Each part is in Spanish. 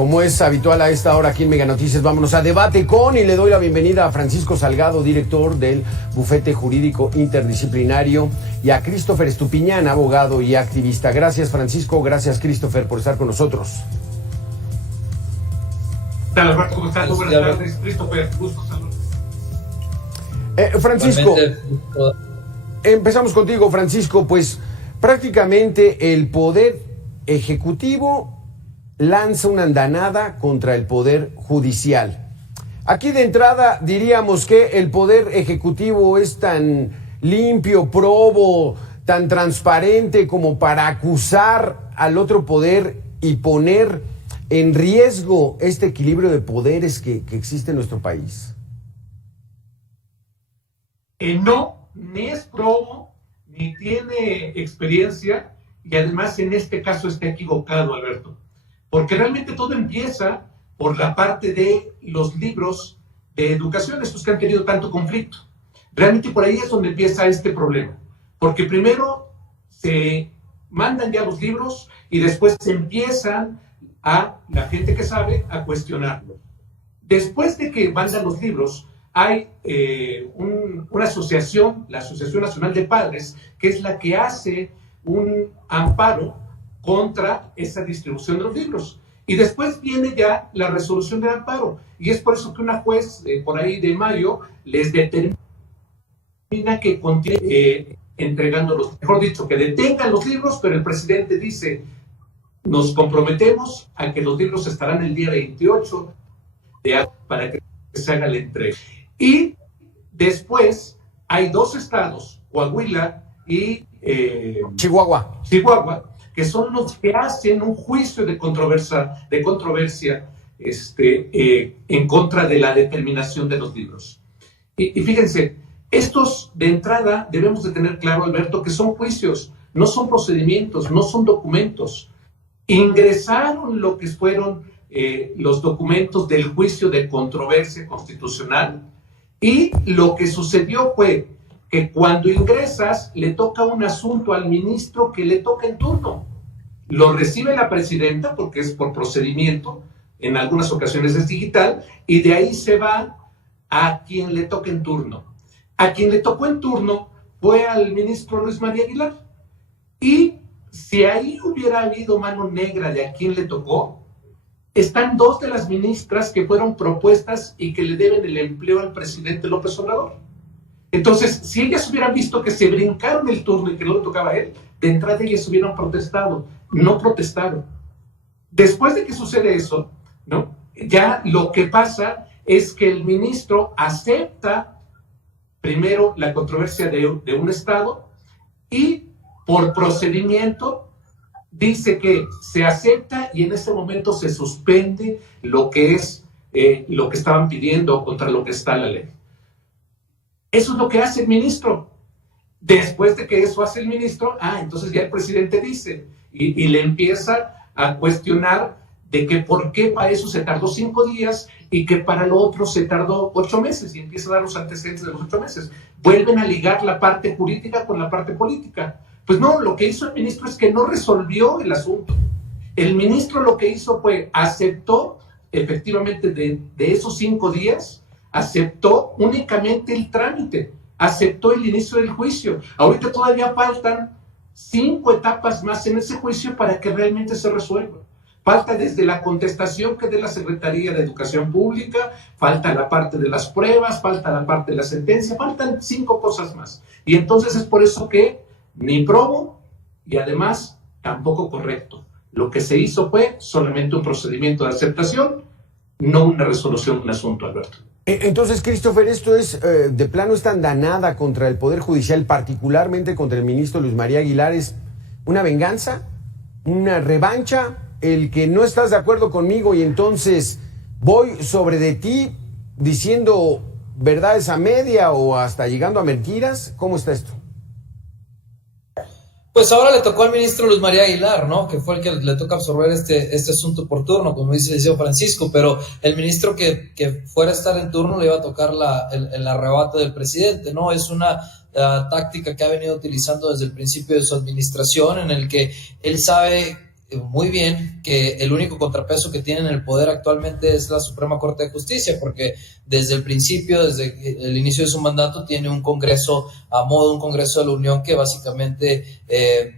Como es habitual a esta hora aquí en Mega Noticias, vámonos a debate con, y le doy la bienvenida a Francisco Salgado, director del Bufete Jurídico Interdisciplinario, y a Christopher Estupiñán, abogado y activista. Gracias, Francisco, gracias, Christopher, por estar con nosotros. ¿Qué tal, Alberto? ¿Cómo estás? Buenas tardes, Christopher. Gusto saludar. Francisco, empezamos contigo, Francisco. Pues prácticamente el Poder Ejecutivo lanza una andanada contra el Poder Judicial. Aquí de entrada diríamos que el Poder Ejecutivo es tan limpio, probo, tan transparente como para acusar al otro poder y poner en riesgo este equilibrio de poderes que existe en nuestro país. No, ni es probo, ni tiene experiencia, y además en este caso está equivocado, Alberto. Porque realmente todo empieza por la parte de los libros de educación, estos que han tenido tanto conflicto. Realmente por ahí es donde empieza este problema. Porque primero se mandan ya los libros y después se empiezan a la gente que sabe a cuestionarlo. Después de que mandan los libros, hay una asociación, la Asociación Nacional de Padres, que es la que hace un amparo contra esa distribución de los libros. Y después viene ya la resolución del amparo. Y es por eso que una juez por ahí de mayo les determina que continúe entregándolos. Mejor dicho, que detengan los libros, pero el presidente dice: nos comprometemos a que los libros estarán el día 28 de agosto para que se haga la entrega. Y después hay dos estados, Coahuila y Chihuahua, que son los que hacen un juicio de controversia en contra de la determinación de los libros. Y fíjense, estos de entrada debemos de tener claro, Alberto, que son juicios, no son procedimientos, no son documentos. Ingresaron lo que fueron los documentos del juicio de controversia constitucional, y lo que sucedió fue que cuando ingresas le toca un asunto al ministro que le toca en turno. Lo recibe la presidenta porque es por procedimiento, en algunas ocasiones es digital, y de ahí se va a quien le toca en turno. A quien le tocó en turno fue al ministro Luis María Aguilar. Y si ahí hubiera habido mano negra de a quien le tocó, están dos de las ministras que fueron propuestas y que le deben el empleo al presidente López Obrador. Entonces, si ellas hubieran visto que se brincaron el turno y que no le tocaba a él, de entrada ellas hubieran protestado. No protestaron. Después de que sucede eso, ¿no? Ya lo que pasa es que el ministro acepta primero la controversia de un estado y por procedimiento dice que se acepta, y en ese momento se suspende lo que es lo que estaban pidiendo contra lo que está la ley. Eso es lo que hace el ministro. Después de que eso hace el ministro, entonces ya el presidente dice y le empieza a cuestionar de que por qué para eso se tardó 5 días y que para lo otro se tardó 8 meses, y empieza a dar los antecedentes de los 8 meses. Vuelven a ligar la parte jurídica con la parte política. Pues no, lo que hizo el ministro es que no resolvió el asunto. El ministro lo que hizo fue aceptó efectivamente de esos 5 días, aceptó únicamente el trámite, aceptó el inicio del juicio. Ahorita todavía faltan 5 etapas más en ese juicio para que realmente se resuelva. Falta desde la contestación que dé la Secretaría de Educación Pública, falta la parte de las pruebas, falta la parte de la sentencia, faltan 5 cosas más. Y entonces es por eso que ni probo y además tampoco correcto. Lo que se hizo fue solamente un procedimiento de aceptación, no una resolución de un asunto, Alberto. Entonces, Christopher, esto es de plano esta andanada contra el Poder Judicial, particularmente contra el ministro Luis María Aguilar, ¿es una venganza? ¿Una revancha? El que no estás de acuerdo conmigo y entonces voy sobre de ti diciendo verdades a media o hasta llegando a mentiras. ¿Cómo está esto? Pues ahora le tocó al ministro Luis María Aguilar, ¿no? Que fue el que le toca absorber este asunto por turno, como dice el licenciado Francisco, pero el ministro que fuera a estar en turno le iba a tocar el arrebato del presidente, ¿no? Es una táctica que ha venido utilizando desde el principio de su administración, en el que él sabe muy bien que el único contrapeso que tiene en el poder actualmente es la Suprema Corte de Justicia, porque desde el principio, desde el inicio de su mandato, tiene un Congreso a modo, un Congreso de la Unión que básicamente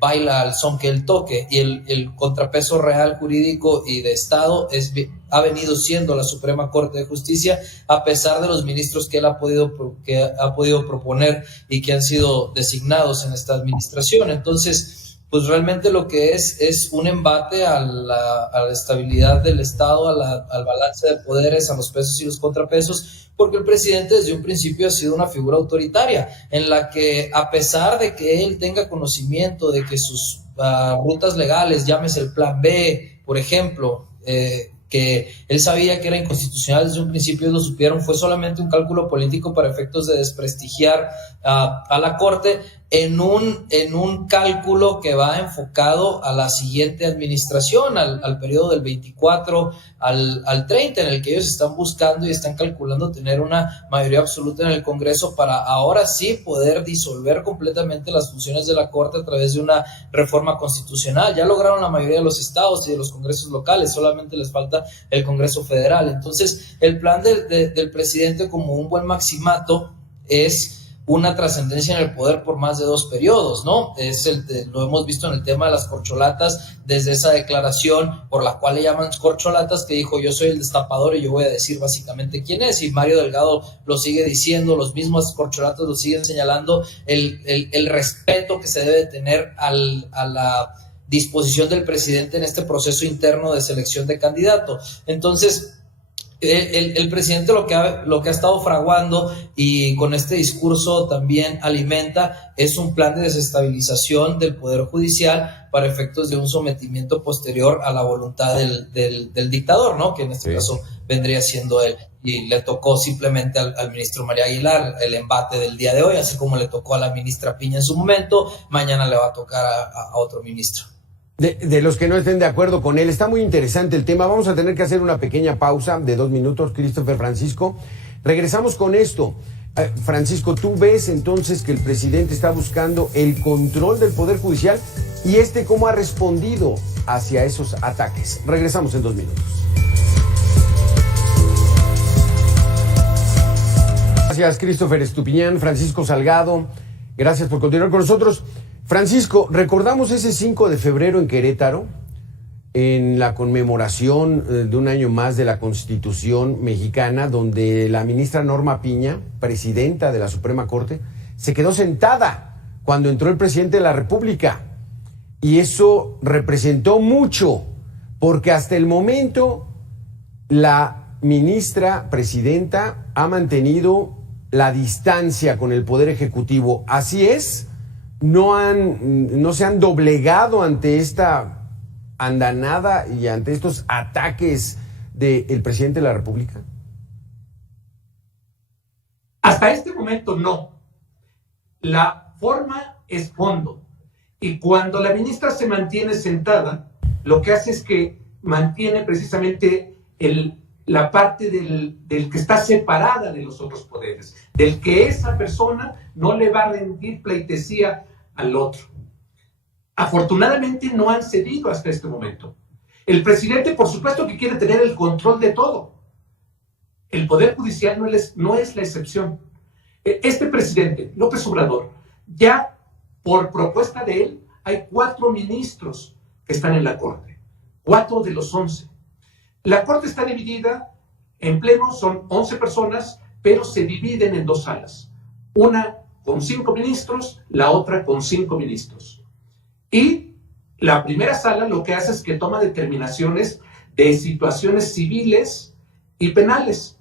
baila al son que él toque, y el contrapeso real jurídico y de Estado ha venido siendo la Suprema Corte de Justicia, a pesar de los ministros que él ha podido proponer y que han sido designados en esta administración. Entonces, pues realmente lo que es un embate a la estabilidad del Estado, al balance de poderes, a los pesos y los contrapesos, porque el presidente desde un principio ha sido una figura autoritaria, en la que, a pesar de que él tenga conocimiento de que sus rutas legales, llámese el Plan B, por ejemplo, que él sabía que era inconstitucional desde un principio, lo supieron, fue solamente un cálculo político para efectos de desprestigiar a la Corte, en un cálculo que va enfocado a la siguiente administración, al periodo del 24 al 30, en el que ellos están buscando y están calculando tener una mayoría absoluta en el Congreso para ahora sí poder disolver completamente las funciones de la Corte a través de una reforma constitucional. Ya lograron la mayoría de los estados y de los congresos locales, solamente les falta el Congreso Federal. Entonces, el plan del presidente, como un buen maximato, es una trascendencia en el poder por más de 2 periodos, ¿no? Lo hemos visto en el tema de las corcholatas, desde esa declaración por la cual le llaman corcholatas, que dijo: yo soy el destapador y yo voy a decir básicamente quién es, y Mario Delgado lo sigue diciendo, los mismos corcholatas lo siguen señalando, el respeto que se debe tener a la disposición del presidente en este proceso interno de selección de candidato. Entonces, el presidente lo que ha estado fraguando, y con este discurso también alimenta, es un plan de desestabilización del Poder Judicial para efectos de un sometimiento posterior a la voluntad del dictador, ¿no? Que en este caso vendría siendo él. Y le tocó simplemente al ministro María Aguilar el embate del día de hoy, así como le tocó a la ministra Piña en su momento, mañana le va a tocar a otro ministro. De los que no estén de acuerdo con él. Está muy interesante el tema. Vamos a tener que hacer una pequeña pausa de 2 minutos, Christopher, Francisco. Regresamos con esto. Francisco, ¿tú ves entonces que el presidente está buscando el control del Poder Judicial? ¿Y cómo ha respondido hacia esos ataques? Regresamos en 2 minutos. Gracias, Christopher Estupiñán, Francisco Salgado. Gracias por continuar con nosotros. Francisco, recordamos ese 5 de febrero en Querétaro, en la conmemoración de un año más de la Constitución mexicana, donde la ministra Norma Piña, presidenta de la Suprema Corte, se quedó sentada cuando entró el presidente de la República. Y eso representó mucho, porque hasta el momento la ministra presidenta ha mantenido la distancia con el Poder Ejecutivo. Así es. No se han doblegado ante esta andanada y ante estos ataques del presidente de la República. Hasta este momento no. La forma es fondo. Y cuando la ministra se mantiene sentada, lo que hace es que mantiene precisamente la parte del que está separada de los otros poderes, del que esa persona no le va a rendir pleitesía al otro. Afortunadamente no han cedido hasta este momento. El presidente, por supuesto, que quiere tener el control de todo. El Poder Judicial no es la excepción. Este presidente, López Obrador, ya por propuesta de él, hay 4 ministros que están en la Corte. 4 de los 11. La Corte está dividida en pleno, son 11 personas, pero se dividen en 2 salas. Una con 5 ministros, la otra con 5 ministros. Y la primera sala lo que hace es que toma determinaciones de situaciones civiles y penales.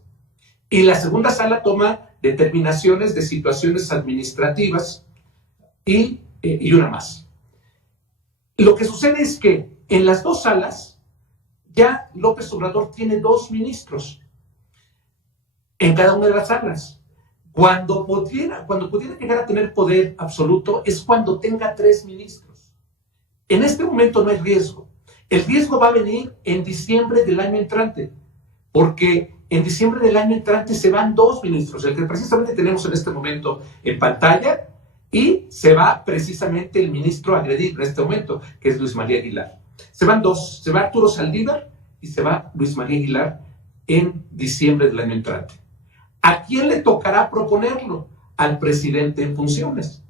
Y la segunda sala toma determinaciones de situaciones administrativas y una más. Lo que sucede es que en las 2 salas ya López Obrador tiene 2 ministros en cada una de las salas. Cuando pudiera llegar a tener poder absoluto es cuando tenga 3 ministros. En este momento no hay riesgo. El riesgo va a venir en diciembre del año entrante, porque en diciembre del año entrante se van 2 ministros, el que precisamente tenemos en este momento en pantalla, y se va precisamente el ministro agredido en este momento, que es Luis María Aguilar. Se van dos, se va Arturo Saldívar y se va Luis María Aguilar en diciembre del año entrante. ¿A quién le tocará proponerlo? Al presidente en funciones.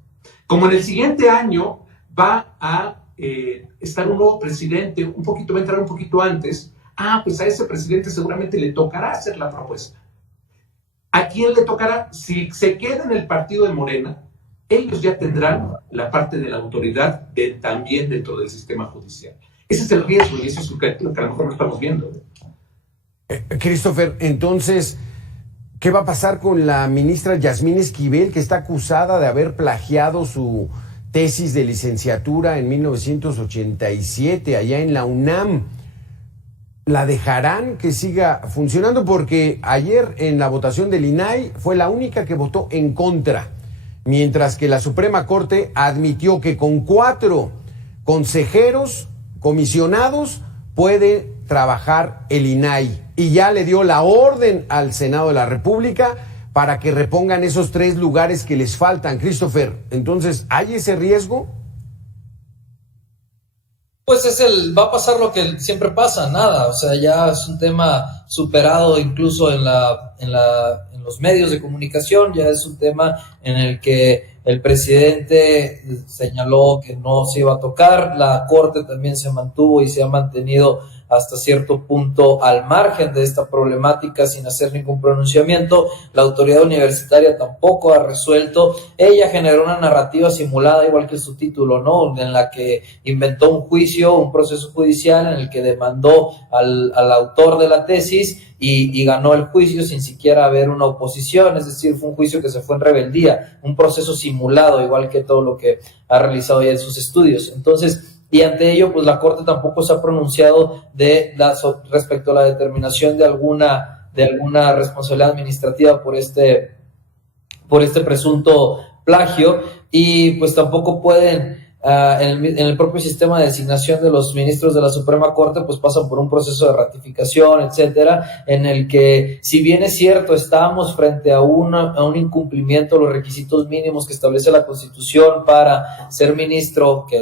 Como en el siguiente año va a estar un nuevo presidente, va a entrar un poquito antes, pues a ese presidente seguramente le tocará hacer la propuesta. ¿A quién le tocará? Si se queda en el partido de Morena, ellos ya tendrán la parte de la autoridad también dentro del sistema judicial. Ese es el riesgo y eso es lo que a lo mejor no estamos viendo. Christopher, entonces, ¿qué va a pasar con la ministra Yasmín Esquivel, que está acusada de haber plagiado su tesis de licenciatura en 1987 allá en la UNAM? ¿La dejarán que siga funcionando? Porque ayer en la votación del INAI fue la única que votó en contra, mientras que la Suprema Corte admitió que con 4 consejeros comisionados puede trabajar el INAI y ya le dio la orden al Senado de la República para que repongan esos 3 lugares que les faltan. Christopher, entonces, ¿hay ese riesgo? Pues va a pasar lo que siempre pasa, nada, o sea, ya es un tema superado incluso en los medios de comunicación, ya es un tema en el que el presidente señaló que no se iba a tocar, la Corte también se mantuvo y se ha mantenido hasta cierto punto al margen de esta problemática sin hacer ningún pronunciamiento. La autoridad universitaria tampoco ha resuelto. Ella generó una narrativa simulada, igual que su título, ¿no? En la que inventó un juicio, un proceso judicial en el que demandó al autor de la tesis y ganó el juicio sin siquiera haber una oposición, es decir, fue un juicio que se fue en rebeldía, un proceso simulado, igual que todo lo que ha realizado ya en sus estudios. Entonces, y ante ello, pues la Corte tampoco se ha pronunciado respecto a la determinación de alguna responsabilidad administrativa por este presunto plagio, y pues tampoco pueden, en el propio sistema de designación de los ministros de la Suprema Corte, pues pasan por un proceso de ratificación, etcétera, en el que, si bien es cierto, estamos frente a un incumplimiento de los requisitos mínimos que establece la Constitución para ser ministro, que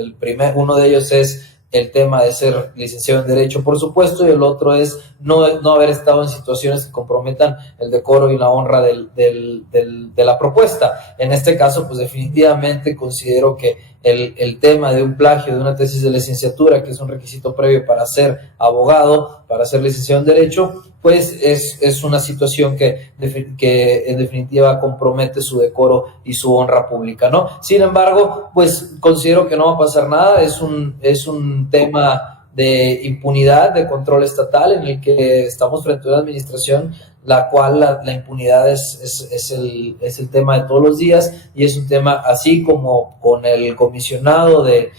uno de ellos es el tema de ser licenciado en Derecho, por supuesto, y el otro es no haber estado en situaciones que comprometan el decoro y la honra de la propuesta. En este caso, pues definitivamente considero que el tema de un plagio de una tesis de licenciatura, que es un requisito previo para ser abogado, para ser licenciado en Derecho, pues es una situación que en definitiva compromete su decoro y su honra pública, ¿no? Sin embargo, pues considero que no va a pasar nada, es un tema de impunidad, de control estatal, en el que estamos frente a una administración la cual la impunidad es el tema de todos los días, y es un tema así como con el comisionado del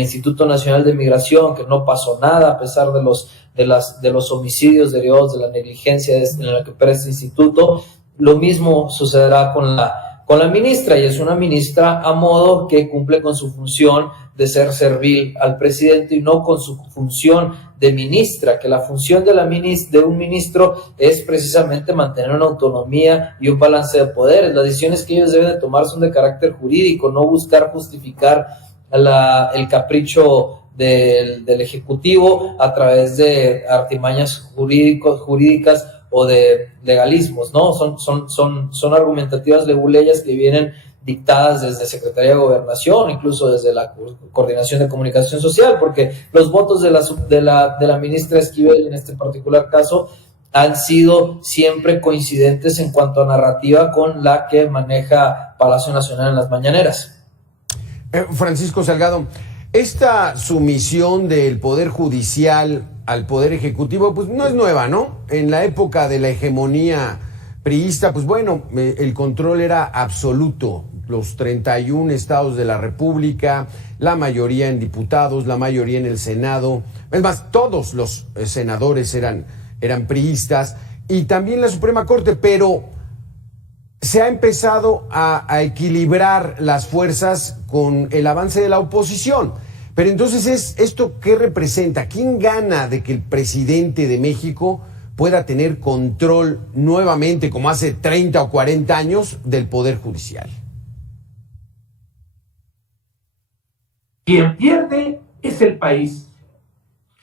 Instituto Nacional de Migración, que no pasó nada a pesar de los homicidios derivados de la negligencia en la que opera este instituto. Lo mismo sucederá con la ministra, y es una ministra a modo que cumple con su función de ser servil al presidente y no con su función de ministra, que la función de un ministro es precisamente mantener una autonomía y un balance de poderes. Las decisiones que ellos deben de tomar son de carácter jurídico, no buscar justificar el capricho del Ejecutivo a través de artimañas jurídicas o de legalismos, ¿no? Son argumentativas leguleyas que vienen dictadas desde Secretaría de Gobernación, incluso desde la Coordinación de Comunicación Social, porque los votos de la ministra Esquivel en este particular caso han sido siempre coincidentes en cuanto a narrativa con la que maneja Palacio Nacional en las mañaneras. Francisco Salgado, esta sumisión del Poder Judicial al Poder Ejecutivo, pues no es nueva, ¿no? En la época de la hegemonía priista, pues bueno, el control era absoluto. Los 31 estados de la República, la mayoría en diputados, la mayoría en el Senado. Es más, todos los senadores eran priistas, y también la Suprema Corte, pero se ha empezado a equilibrar las fuerzas con el avance de la oposición. Pero entonces, ¿esto qué representa? ¿Quién gana de que el presidente de México pueda tener control nuevamente, como hace 30 o 40 años, del Poder Judicial? Quien pierde es el país,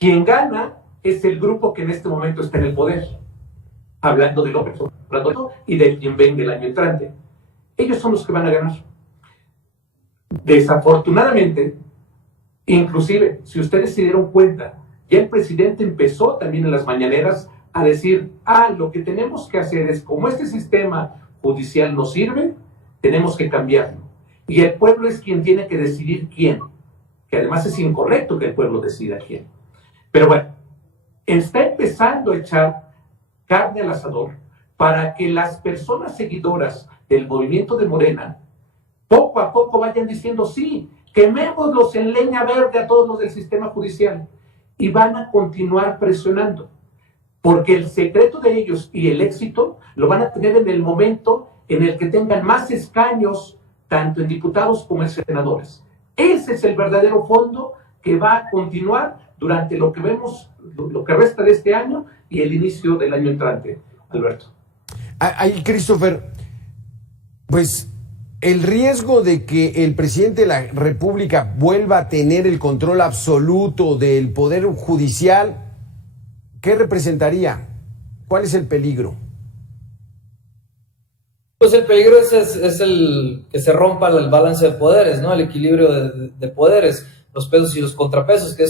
Quien gana es el grupo que en este momento está en el poder, hablando de López Obrador y de quien venga el año entrante. Ellos son los que van a ganar. Desafortunadamente, inclusive, si ustedes se dieron cuenta, ya el presidente empezó también en las mañaneras a decir, lo que tenemos que hacer es, como este sistema judicial no sirve, tenemos que cambiarlo. Y el pueblo es quien tiene que decidir quién, que además es incorrecto que el pueblo decida quién. Pero bueno, está empezando a echar carne al asador para que las personas seguidoras del movimiento de Morena poco a poco vayan diciendo, sí, quemémoslos en leña verde a todos los del sistema judicial, y van a continuar presionando, porque el secreto de ellos y el éxito lo van a tener en el momento en el que tengan más escaños, tanto en diputados como en senadores. Ese es el verdadero fondo que va a continuar durante lo que vemos, lo que resta de este año y el inicio del año entrante, Alberto. Ahí, Christopher, pues el riesgo de que el presidente de la República vuelva a tener el control absoluto del Poder Judicial, ¿qué representaría? ¿Cuál es el peligro? Pues el peligro es el que se rompa el balance de poderes, ¿no? El equilibrio de poderes, los pesos y los contrapesos, que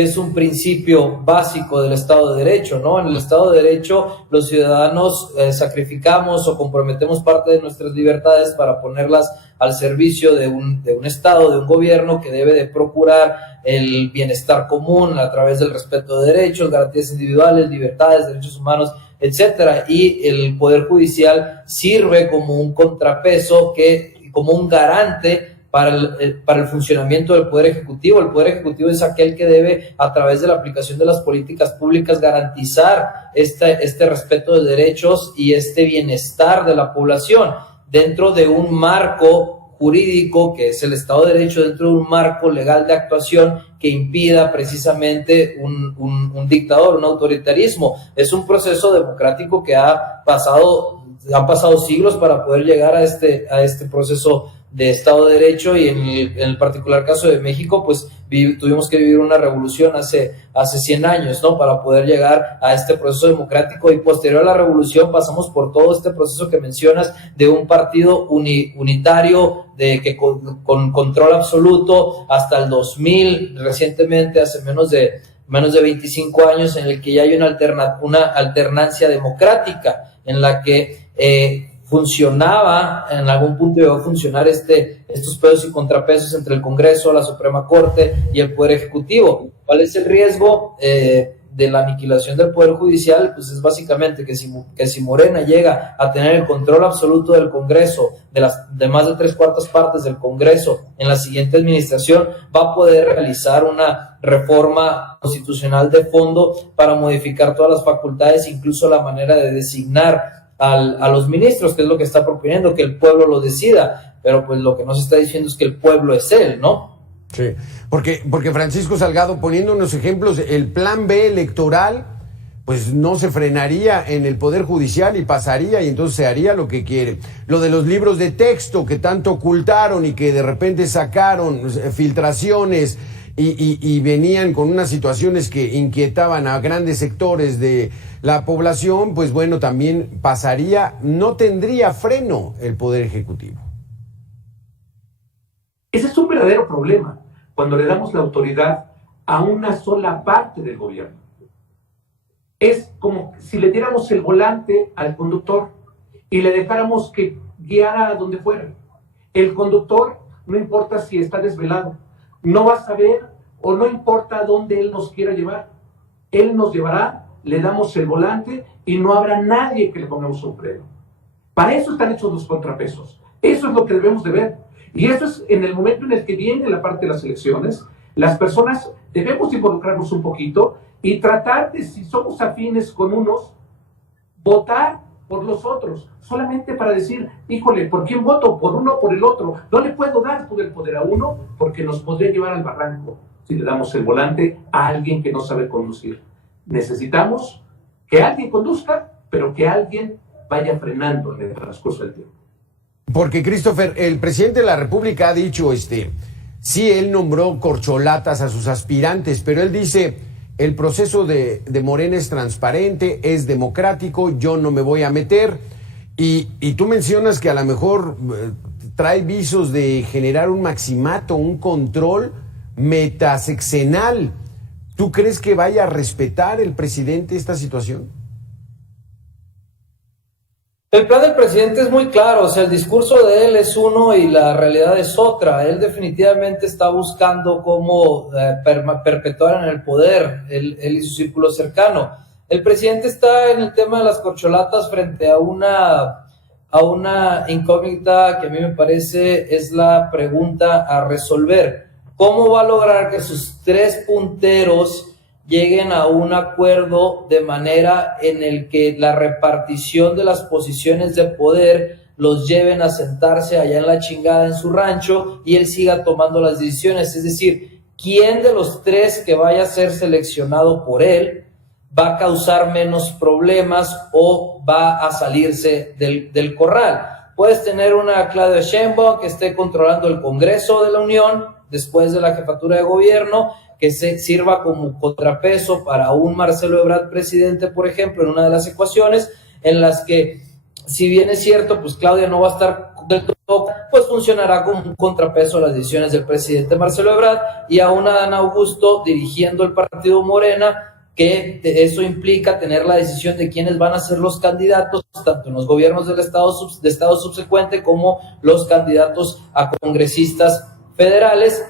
es un principio básico del Estado de Derecho, ¿no? En el Estado de Derecho los ciudadanos sacrificamos o comprometemos parte de nuestras libertades para ponerlas al servicio de un Estado, de un gobierno que debe de procurar el bienestar común a través del respeto de derechos, garantías individuales, libertades, derechos humanos, etcétera. Y el Poder Judicial sirve como un contrapeso, como un garante para el funcionamiento del Poder Ejecutivo. El Poder Ejecutivo es aquel que debe, a través de la aplicación de las políticas públicas, garantizar este respeto de derechos y este bienestar de la población dentro de un marco jurídico que es el Estado de Derecho, dentro de un marco legal de actuación que impida precisamente un dictador, un autoritarismo. Es un proceso democrático que han pasado siglos para poder llegar a este proceso de Estado de Derecho, y en el particular caso de México, pues tuvimos que vivir una revolución hace 100 años, ¿no? Para poder llegar a este proceso democrático, y posterior a la revolución pasamos por todo este proceso que mencionas de un partido unitario con control absoluto hasta el 2000, recientemente, hace menos de 25 años, en el que ya hay una alternancia democrática en la que funcionaba, en algún punto llegó a funcionar estos pesos y contrapesos entre el Congreso, la Suprema Corte y el Poder Ejecutivo. ¿Cuál es el riesgo de la aniquilación del Poder Judicial? Pues es básicamente que si Morena llega a tener el control absoluto del Congreso, de más de 3/4 partes del Congreso en la siguiente administración, va a poder realizar una reforma constitucional de fondo para modificar todas las facultades, incluso la manera de designar a los ministros, que es lo que está proponiendo, que el pueblo lo decida, pero pues lo que nos está diciendo es que el pueblo es él, ¿no? Sí, porque Francisco Salgado, poniendo unos ejemplos, el plan B electoral, pues no se frenaría en el Poder Judicial y pasaría, y entonces se haría lo que quiere. Lo de los libros de texto que tanto ocultaron y que de repente sacaron filtraciones y venían con unas situaciones que inquietaban a grandes sectores de la población, pues bueno, también pasaría, no tendría freno el Poder Ejecutivo. Ese es un verdadero problema cuando le damos la autoridad a una sola parte del gobierno. Es como si le diéramos el volante al conductor y le dejáramos que guiara a donde fuera. El conductor, no importa si está desvelado, no va a saber, o no importa a dónde él nos quiera llevar. Él nos llevará, le damos el volante y no habrá nadie que le pongamos un freno. Para eso están hechos los contrapesos. Eso es lo que debemos de ver. Y eso es en el momento en el que viene la parte de las elecciones. Las personas debemos involucrarnos un poquito y tratar de, si somos afines con unos, votar por los otros, solamente para decir, híjole, ¿por quién voto? ¿Por uno o por el otro? No le puedo dar todo el poder a uno porque nos podría llevar al barranco si le damos el volante a alguien que no sabe conducir. Necesitamos que alguien conduzca, pero que alguien vaya frenando en el transcurso del tiempo. Porque, Christopher, el presidente de la República ha dicho, sí, él nombró corcholatas a sus aspirantes, pero él dice, el proceso de Morena es transparente, es democrático, yo no me voy a meter. Y tú mencionas que a lo mejor trae visos de generar un maximato, un control metasexenal. ¿Tú crees que vaya a respetar el presidente esta situación? El plan del presidente es muy claro, o sea, el discurso de él es uno y la realidad es otra. Él definitivamente está buscando cómo perpetuar en el poder, él y su círculo cercano. El presidente está en el tema de las corcholatas frente a una incógnita que a mí me parece es la pregunta a resolver. ¿Cómo va a lograr que sus tres punteros lleguen a un acuerdo de manera en el que la repartición de las posiciones de poder los lleven a sentarse allá en la chingada en su rancho y él siga tomando las decisiones? Es decir, ¿quién de los tres que vaya a ser seleccionado por él va a causar menos problemas o va a salirse del corral? Puedes tener una Claudia Sheinbaum que esté controlando el Congreso de la Unión después de la jefatura de gobierno, que se sirva como contrapeso para un Marcelo Ebrard presidente, por ejemplo, en una de las ecuaciones en las que, si bien es cierto, pues Claudia no va a estar del todo, pues funcionará como un contrapeso a las decisiones del presidente Marcelo Ebrard, y a una Adán Augusto dirigiendo el partido Morena, que eso implica tener la decisión de quiénes van a ser los candidatos, tanto en los gobiernos del estado subsecuente como los candidatos a congresistas federales,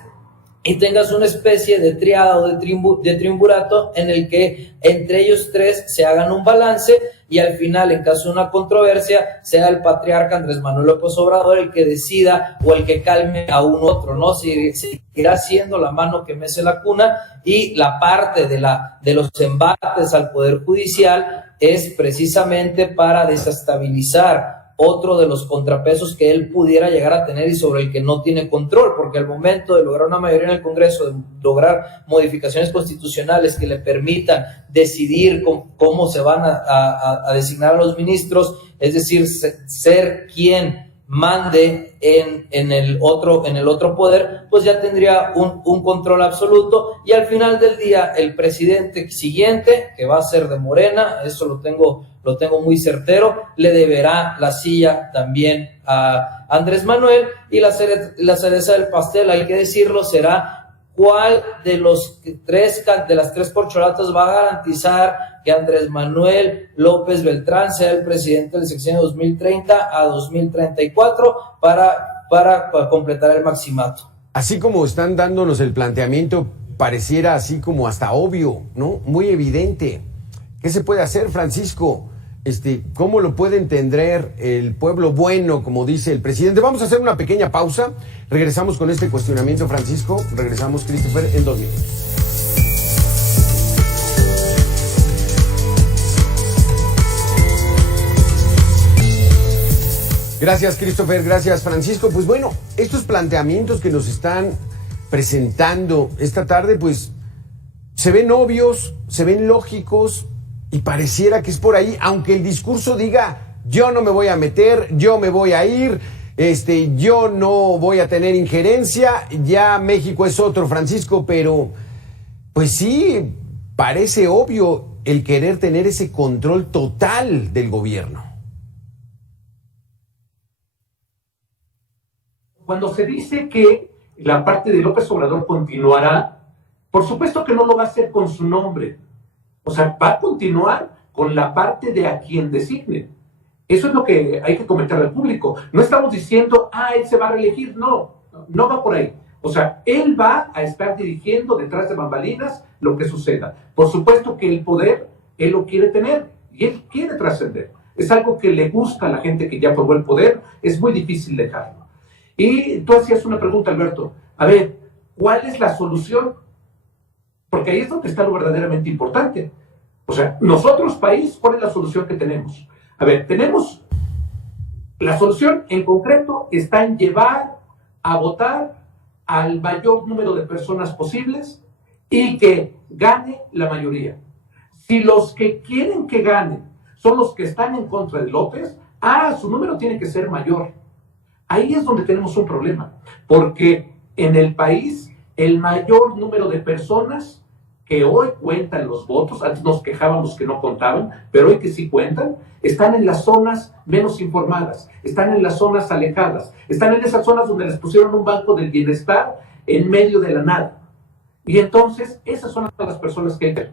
y tengas una especie de triada o de triunvirato en el que entre ellos tres se hagan un balance y al final, en caso de una controversia, sea el patriarca Andrés Manuel López Obrador el que decida o el que calme a un otro, ¿no? Seguirá siendo la mano que mece la cuna, y la parte de los embates al Poder Judicial es precisamente para desestabilizar otro de los contrapesos que él pudiera llegar a tener y sobre el que no tiene control, porque al momento de lograr una mayoría en el Congreso, de lograr modificaciones constitucionales que le permitan decidir cómo se van a designar a los ministros, es decir, ser quien mande en el otro poder, pues ya tendría un control absoluto, y al final del día el presidente siguiente, que va a ser de Morena, eso lo tengo muy certero, le deberá la silla también a Andrés Manuel, y la cereza del pastel, hay que decirlo, será cuál de las tres corcholatas va a garantizar que Andrés Manuel López Beltrán sea el presidente del sexenio 2030 a 2034 para completar el maximato. Así como están dándonos el planteamiento, pareciera así como hasta obvio, ¿no? Muy evidente. ¿Qué se puede hacer, Francisco? ¿Cómo lo puede entender el pueblo bueno, como dice el presidente? Vamos a hacer una pequeña pausa. Regresamos con este cuestionamiento, Francisco. Regresamos, Christopher, en 2 minutos. Gracias, Christopher. Gracias, Francisco. Pues bueno, estos planteamientos que nos están presentando esta tarde, pues se ven obvios, se ven lógicos, y pareciera que es por ahí, aunque el discurso diga, yo no me voy a meter, yo me voy a ir, yo no voy a tener injerencia, ya México es otro, Francisco, pero pues sí, parece obvio el querer tener ese control total del gobierno. Cuando se dice que la parte de López Obrador continuará, por supuesto que no lo va a hacer con su nombre. O sea, va a continuar con la parte de a quien designe. Eso es lo que hay que comentarle al público. No estamos diciendo, él se va a reelegir. No va por ahí. O sea, él va a estar dirigiendo detrás de bambalinas lo que suceda. Por supuesto que el poder, él lo quiere tener y él quiere trascender. Es algo que le gusta a la gente que ya probó el poder. Es muy difícil dejarlo. Y tú hacías una pregunta, Alberto. A ver, ¿cuál es la solución? Porque ahí es donde está lo verdaderamente importante. O sea, nosotros, país, ¿cuál es la solución que tenemos? A ver, tenemos la solución en concreto está en llevar a votar al mayor número de personas posibles y que gane la mayoría. Si los que quieren que gane son los que están en contra de López, su número tiene que ser mayor. Ahí es donde tenemos un problema, porque en el país el mayor número de personas que hoy cuentan los votos, antes nos quejábamos que no contaban, pero hoy que sí cuentan, están en las zonas menos informadas, están en las zonas alejadas, están en esas zonas donde les pusieron un banco del bienestar en medio de la nada. Y entonces, esas son las personas que hay que ver.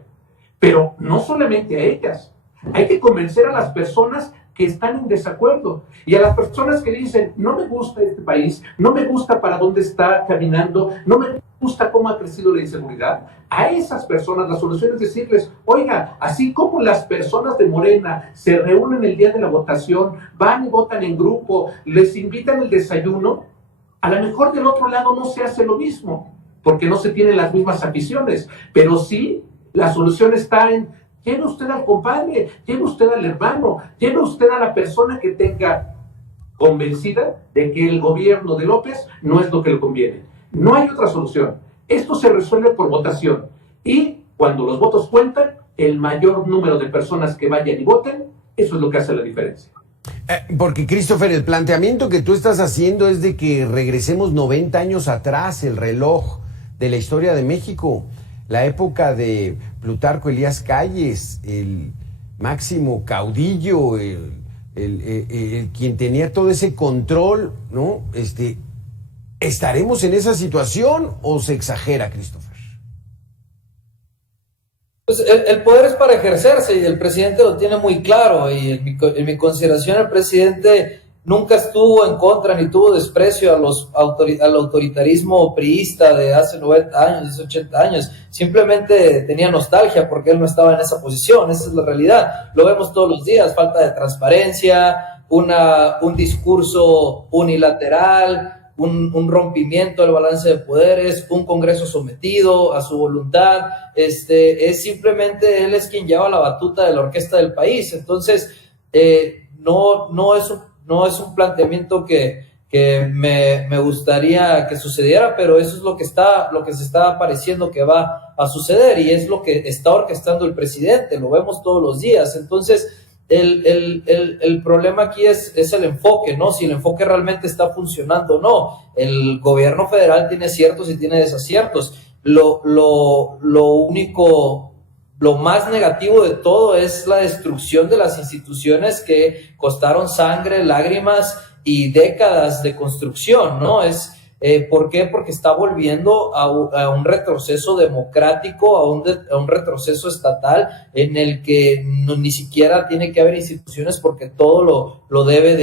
Pero no solamente a ellas, hay que convencer a las personas que están en desacuerdo y a las personas que dicen, no me gusta este país, no me gusta para dónde está caminando, no me gusta cómo ha crecido la inseguridad. A esas personas la solución es decirles, oiga, así como las personas de Morena se reúnen el día de la votación, van y votan en grupo, les invitan el desayuno, a lo mejor del otro lado no se hace lo mismo, porque no se tienen las mismas aficiones, pero sí la solución está en lleve usted al compadre, lleve usted al hermano, lleve usted a la persona que tenga convencida de que el gobierno de López no es lo que le conviene. No hay otra solución. Esto se resuelve por votación. Y cuando los votos cuentan, el mayor número de personas que vayan y voten, eso es lo que hace la diferencia. Porque, Christopher, el planteamiento que tú estás haciendo es de que regresemos 90 años atrás, el reloj de la historia de México. La época de Plutarco Elías Calles, el máximo caudillo, el quien tenía todo ese control, ¿no? ¿Estaremos en esa situación o se exagera, Christopher? Pues el poder es para ejercerse y el presidente lo tiene muy claro, y en mi consideración el presidente nunca estuvo en contra ni tuvo desprecio al autoritarismo priista de hace 90 años, hace 80 años. Simplemente tenía nostalgia porque él no estaba en esa posición. Esa es la realidad. Lo vemos todos los días: falta de transparencia, un discurso unilateral, un rompimiento del balance de poderes, un Congreso sometido a su voluntad. Es simplemente él es quien lleva la batuta de la orquesta del país. Entonces, no es un planteamiento que me gustaría que sucediera, pero eso es lo que se está pareciendo que va a suceder, y es lo que está orquestando el presidente. Lo vemos todos los días. Entonces, el problema aquí es el enfoque, ¿no? Si el enfoque realmente está funcionando o no. El gobierno federal tiene aciertos y tiene desaciertos. Lo más negativo de todo es la destrucción de las instituciones que costaron sangre, lágrimas y décadas de construcción, ¿no? ¿Por qué? Porque está volviendo a un retroceso democrático, a un retroceso estatal en el que ni siquiera tiene que haber instituciones, porque todo lo debe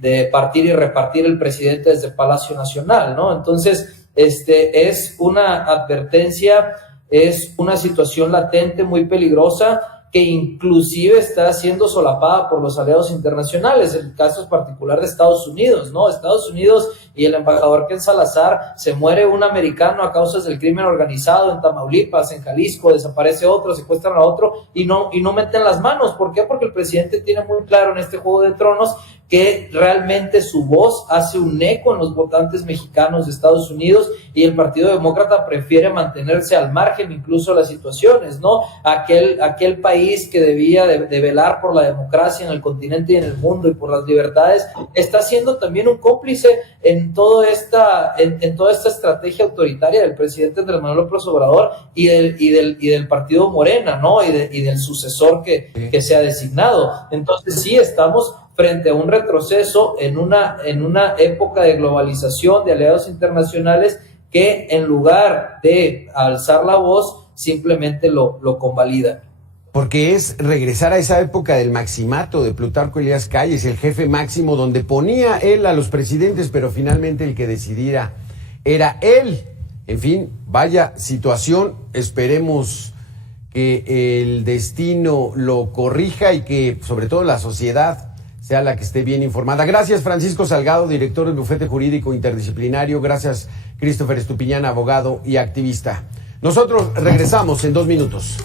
de partir y repartir el presidente desde el Palacio Nacional, ¿no? Entonces, es una advertencia. Es una situación latente, muy peligrosa, que inclusive está siendo solapada por los aliados internacionales. El caso es particular de Estados Unidos, ¿no? Estados Unidos y el embajador Ken Salazar, se muere un americano a causas del crimen organizado en Tamaulipas, en Jalisco, desaparece otro, secuestran a otro y no meten las manos. ¿Por qué? Porque el presidente tiene muy claro en este Juego de Tronos que realmente su voz hace un eco en los votantes mexicanos de Estados Unidos, y el Partido Demócrata prefiere mantenerse al margen incluso de las situaciones, ¿no? Aquel país que debía de velar por la democracia en el continente y en el mundo y por las libertades, está siendo también un cómplice en toda esta estrategia autoritaria del presidente Andrés Manuel López Obrador y del partido Morena, ¿no? Y del sucesor que se ha designado. Entonces sí, estamos frente a un retroceso en una época de globalización, de aliados internacionales que, en lugar de alzar la voz, simplemente lo convalidan. Porque es regresar a esa época del maximato de Plutarco Elías Calles, el jefe máximo, donde ponía él a los presidentes, pero finalmente el que decidiera era él. En fin, vaya situación. Esperemos que el destino lo corrija y que, sobre todo, la sociedad sea la que esté bien informada. Gracias, Francisco Salgado, director del Bufete Jurídico Interdisciplinario. Gracias, Christopher Estupiñán, abogado y activista. Nosotros regresamos en 2 minutos.